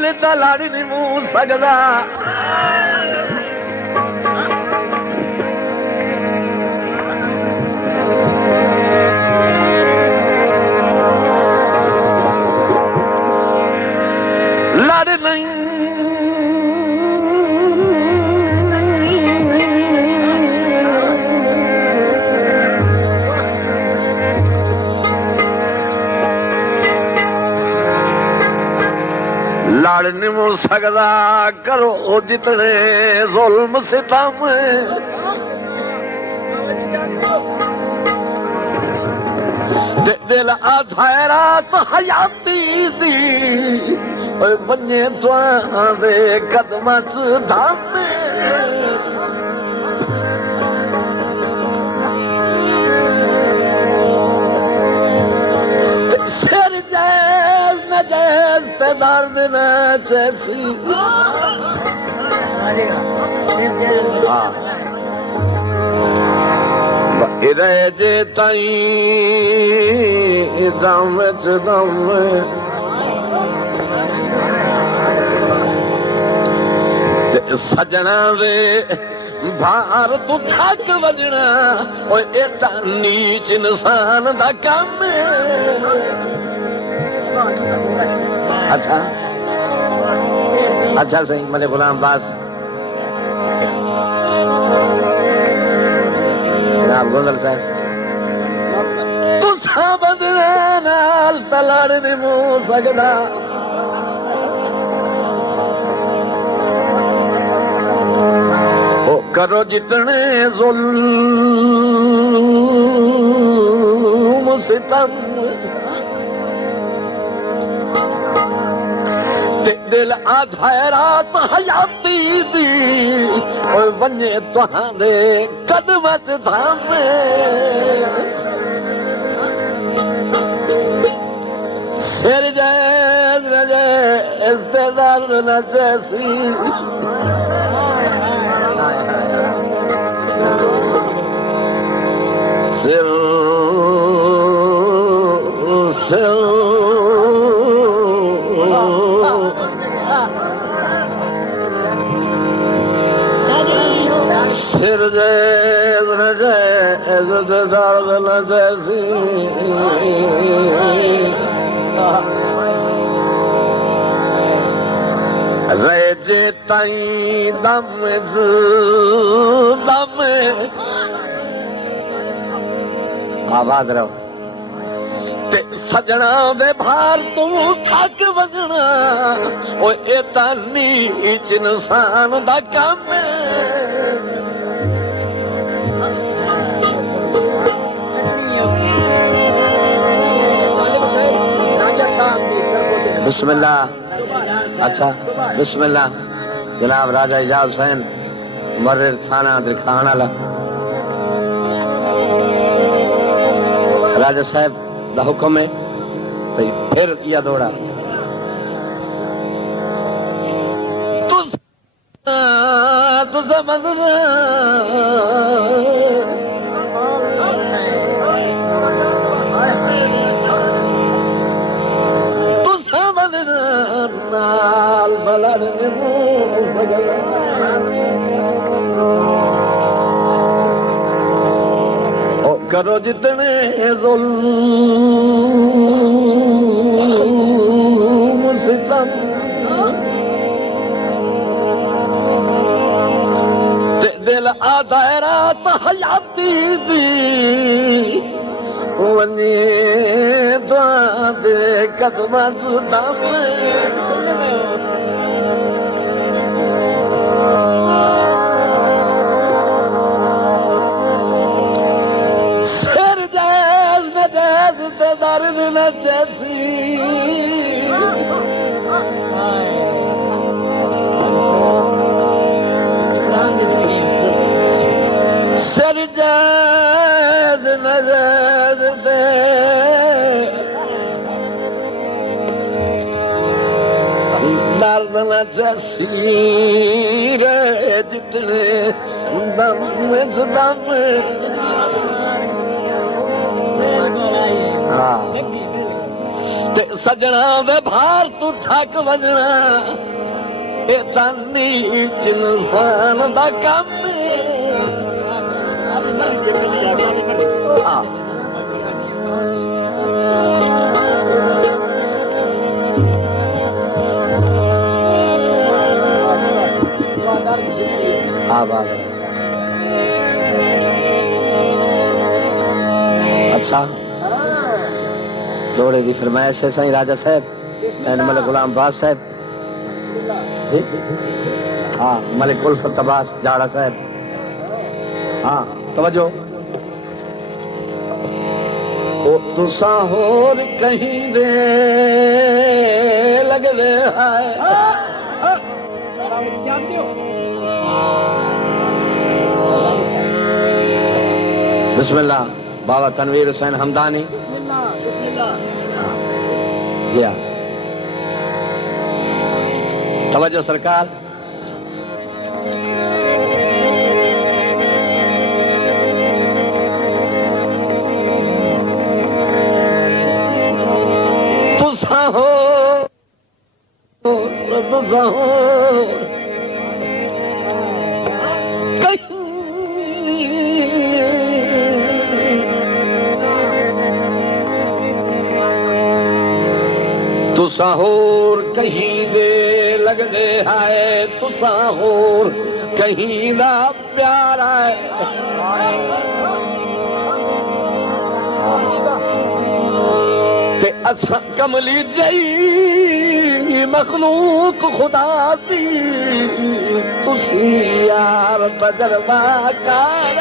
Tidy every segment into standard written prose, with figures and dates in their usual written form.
दिल च लड़ नहीं मूं सकदा लड़ नहीं लड़ नहीं मुड़ सकदा करो जितने जुल्म सितम दिल आधारा तो हयाती दी बने दे कदम धाम सिर जैज न जैज ते दर्द न जैसी जे ताई दम च दम सजना वे भार तू थक वजना एडा नीच इंसान दा कम अच्छा अच्छा सही मले गुलाम बास जनाब गोंदल साहब तुसा बदले नाल तलड़ नहीं मूं सकदा करो जितने जुल्म सितम दिल आधारात हयाती दी वने तुहांदे कदम च धाम सिर जैज न जैज ते दर्द न जैसी सिर जैज न जैज दर्द न जैसी रेजे ताई दम दम आबाद रहो ते सजना दे भार तू थक वजना एता नीच इंसान दा कम बिस्मिल्लाह अच्छा बिस्मिल्लाह जनाब राजा इजाज हुसैन मर्र थाना दिखान वाला राजा साहब दा हुक्म है भाई फिर या दौड़ा तू समझना नाल बलर ओ करो जितने जुल्म सितम दिल आधारा तो हयाती दी वने दे कदम धाम सिर जैज न जैज ते दर्द न जैसी सिर जैज न जैज ते दर्द न जैसी रे जितने दम दम सजना दे भार तू थक वजना ये तानी इंसान दा काम अच्छा जोड़े की फरमाइश है साईं राजा साहब मलिक गुलाम अब्बास साहब हाँ मलिक उल्फत अब्बास जाड़ा साहब हाँ तवज्जो ओ तुसा होर कहीं दे लग दे बिस्मिल्लाह बाबा तनवीर हुसैन हमदानी जी हाँ तवज्जो सरकार तुसा हो तुसा होर कहीं दे लगदे है तुसा होर कहीं दा प्यार है ते असा कमली जई मखलूक खुदा दी तुसी यार तजर्बा कार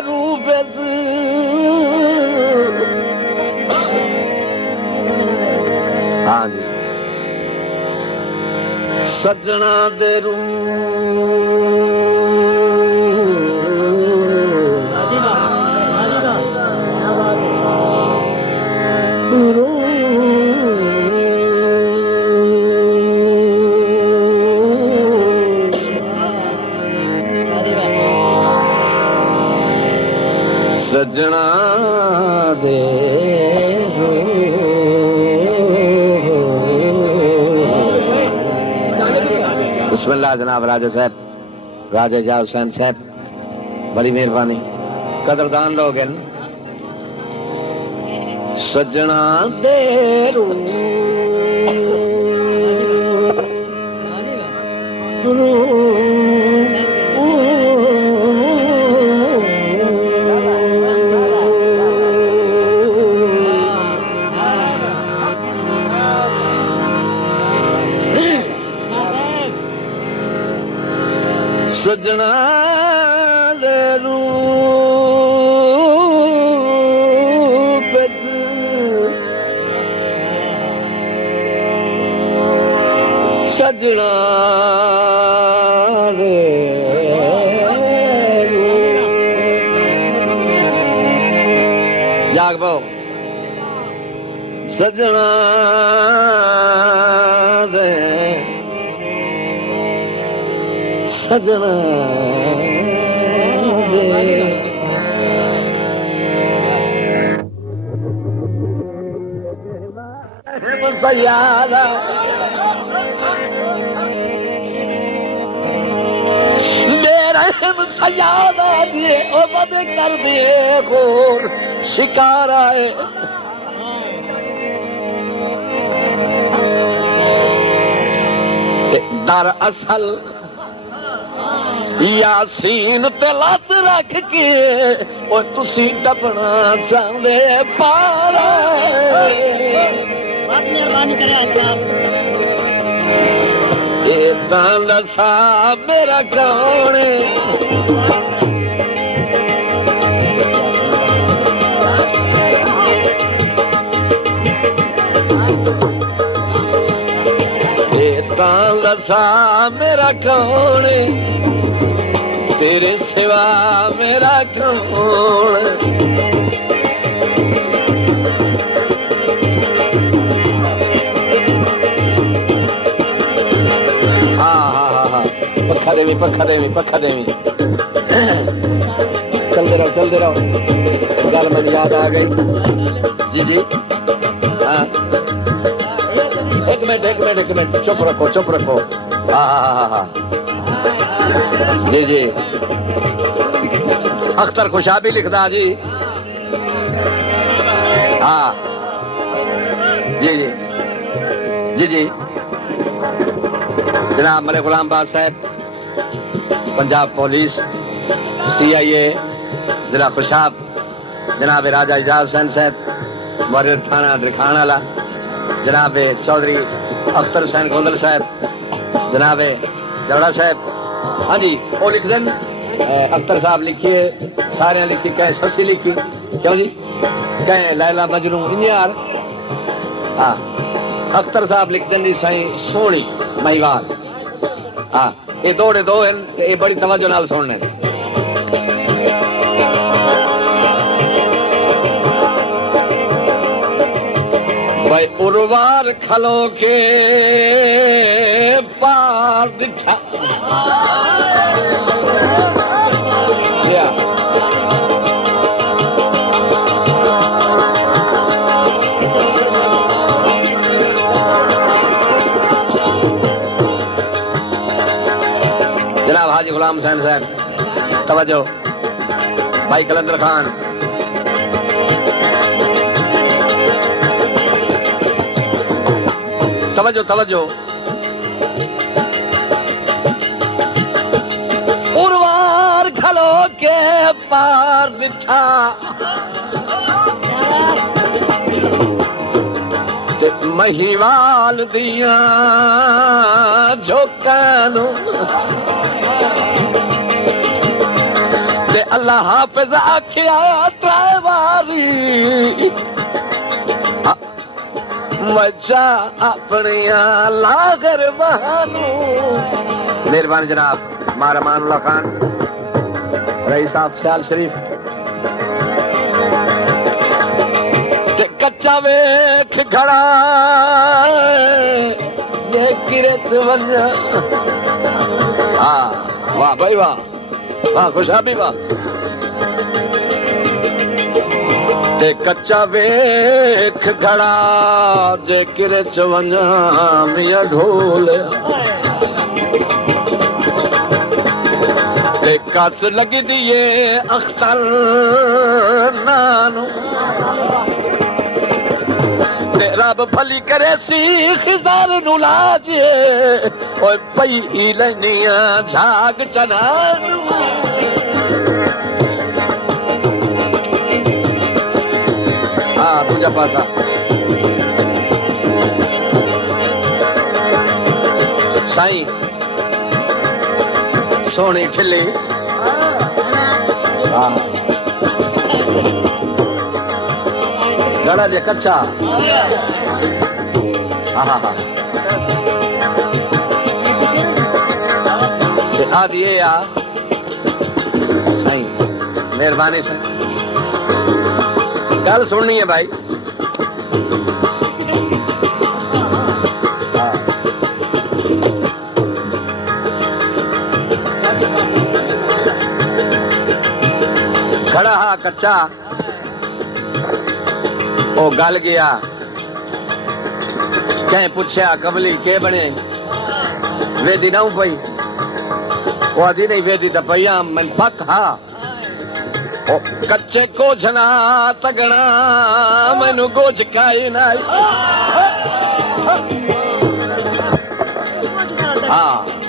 रूप हाँ जी सजना दे सजना दे बिस्मिल्लाह जनाब राजा साहब राजा एजाज हुसैन साहब बड़ी मेहरबानी कदरदान लोग हैं सजना दे सजना दे रूप सजना दे जाग पाओ सजना दे सजना दे सयादा मेरा सयादा दिए ओ बद कर दिए खोर शिकार आए दर असल यासीन ते लत रख के ओ तुसी टपना चाहते पार दसा मेरा कौन दसा मेरा कौन तेरे सिवा मेरा कौन देवी पखा देवी चलते रहो गल मुझे याद आ गई जी हाँ एक मिनट चुप रखो हाँ जी अख्तर खुशाबी लिखदा जी हाँ जी जनाब मलिक गुलाम बाद साहब पंजाब पुलिस CIA जिला खुशाब जनाब राजा इजाज हुसैन साहब मुहर्रिर थाना द्रिखान वाला जनाब चौधरी अख्तर हुसैन गोंदल साहब जनाब जवड़ा साहब हाँ जी वो लिख दें अख्तर साहब लिखिए सारे लिखी कहें ससी लिखी क्यों जी कहें लैला मजनू इंजार हाँ अख्तर साहब लिख दें जी साईं सोनी महिवाल हाँ ये दो हैं ये बड़ी तवज्जो नाल सुनने भाई उर्वार खलो के पार दिखा जनाब हाजी गुलाम हुसैन साहब तवज्जो भाई कलंदर खान तवज्जो उर्वार खलो के पार बिठा महिवाल दिया झोकानू अल्लाह हाफिज आखिया त्रावारी मजा अपनिया लागर बहानू मेहरबान जनाब मारमानुल्लाह खान रईस साहब सियाल शरीफ कच्चा वेख घड़ा ये किरत वन्या हाँ वाह भाई वाह खुशाबी वाह ते कच्चा वेख घड़ा जे किरे चवन्या मिया ढोल ते कस लगी दिए अख्तर नानू ते रब भली करे सीख जार नु लाजे ओए पई लनिया झाग चनानू दूजा पासा साईं सोनी खिली गड़ा जे कच्चा हाँ आदि ये आ साईं मेहरबानी से गल सुननी है भाई खड़ा हा कच्चा ओ गल गया कहीं पूछया कबली के बने वेदी ना पई वो आदि नहीं वेदी तो पैया मन पक हा ओ कच्चे को झना तगड़ा मैनू गोज काई नाई हाँ